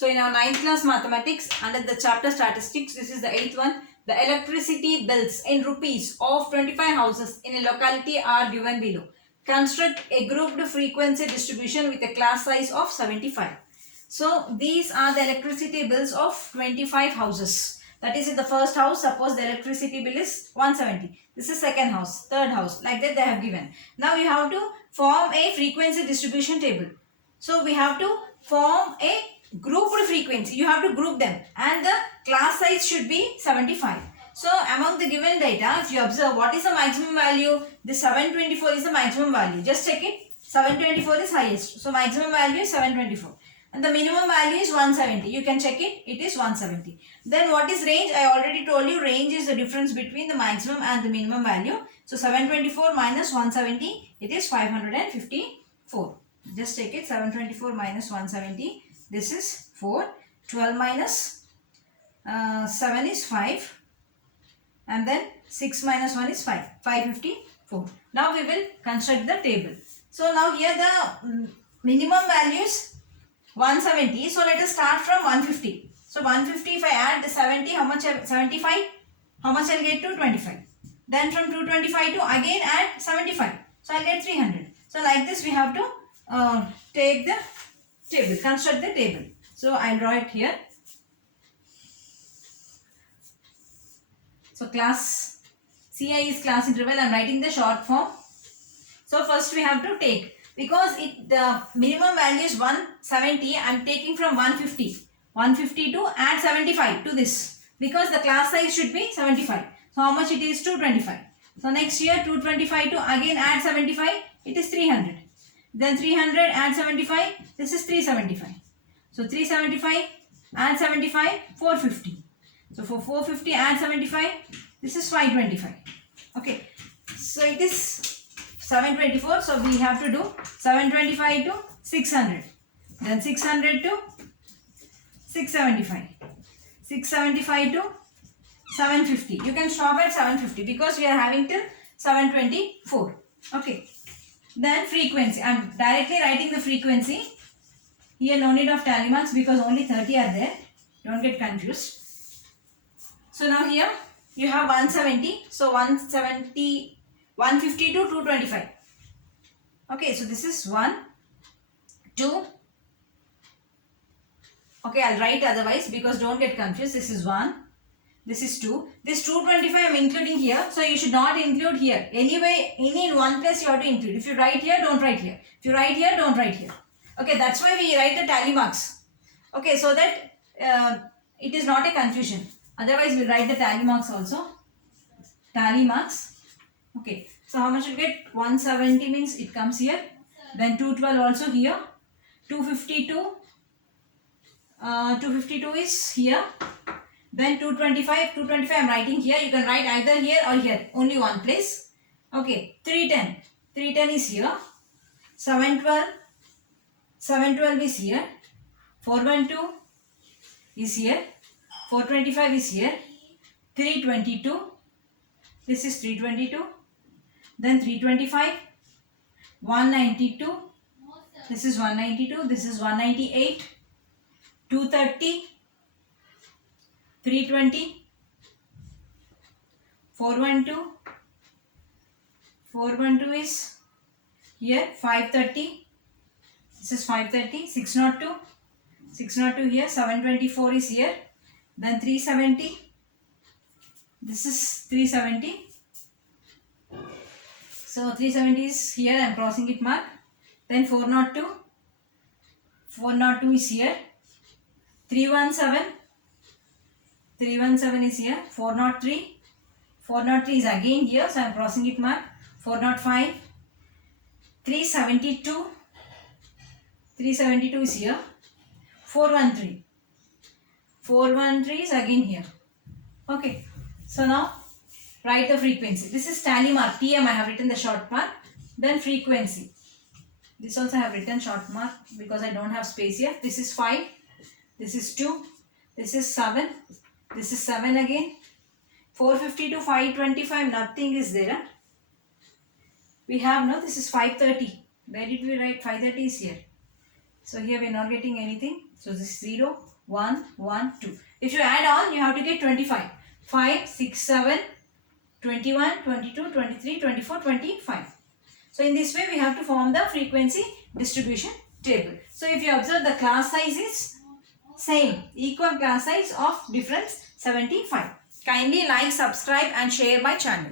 So in our 9th class mathematics, under the chapter statistics, this is the 8th one. The electricity bills in rupees of 25 houses in a locality are given below. Construct a grouped frequency distribution with a class size of 75. So these are the electricity bills of 25 houses. That is, in the first house, suppose the electricity bill is 170. This is second house, third house, like that they have given. Now you have to form a frequency distribution table. So we have to form a grouped frequency. You have to group them and the class size should be 75. So among the given data, if you observe what is the maximum value, this 724 is the maximum value. Just check it. 724 is highest. So maximum value is 724. And the minimum value is 170. You can check it. It is 170. Then what is range? I already told you range is the difference between the maximum and the minimum value. So 724 minus 170, it is 554. Just take it. 724 minus 170. This is 4. 12 minus 7 is 5. And then 6 minus 1 is 5. 554. Now we will construct the table. So now here the minimum value is 170. So let us start from 150. So 150, if I add the 70, how much? 75. How much I'll get to? 25. Then from 225 to again add 75. So I'll get 300. So like this we have to take the table, construct the table. So I'll draw it here. So class CI is class interval. I'm writing the short form. So first we have to take, because the minimum value is 170, I'm taking from 150. 150 to add 75 to this, because the class size should be 75. So how much it is? 225. So next here 225 to again add 75, it is 300. Then 300 add 75, this is 375. So 375 add 75, 450. So for 450 add 75, this is 525. Okay. So it is 724. So we have to do 725 to 600. Then 600 to 675. 675 to 750. You can stop at 750 because we are having till 724. Okay. Then frequency. I am directly writing the frequency. Here no need of tally marks because only 30 are there. Don't get confused. So now here you have 170. So 170, 150 to 225. Okay, so this is 1, 2. Okay, I'll write otherwise because don't get confused. This is 1. This is 2. This 225 I am including here. So you should not include here. Anyway, in one place you have to include. If you write here, don't write here. If you write here, don't write here. Okay, that's why we write the tally marks. Okay, so that it is not a confusion. Otherwise, we'll write the tally marks also. Tally marks. Okay, so how much you get? 170 means it comes here. Then 212 also here. 252. 252 is here. Then 225. 225 I am writing here. You can write either here or here. Only one place. Okay, 310. 310 is here. 712. 712 is here. 412 is here. 425 is here. 322. This is 322. Then 325. 192. This is 192. This is 198. 230. 320. 412. 412 is here. 530. This is 530. 602. 602 here. 724 is here. Then 370. This is 370. So 370 is here. I am crossing it mark. Then 402. 402 is here. 317. 317 is here. 403. 403 is again here. So I am crossing it mark. 405. 372. 372 is here. 413. 413 is again here. Okay. So now write the frequency. This is tally mark. TM I have written the short mark. Then frequency. This also I have written short mark because I don't have space here. This is 5. This is 2. This is 7. This is 7 again. 450 to 525 nothing is there. We have no, this is 530. Where did we write? 530 is here. So here we are not getting anything. So this is 0, 1, 1, 2. If you add on, you have to get 25. 5, 6, 7, 21, 22, 23, 24, 25. So in this way, we have to form the frequency distribution table. So if you observe, the class size is same, equal class size of difference 75. Kindly like, subscribe and share my channel.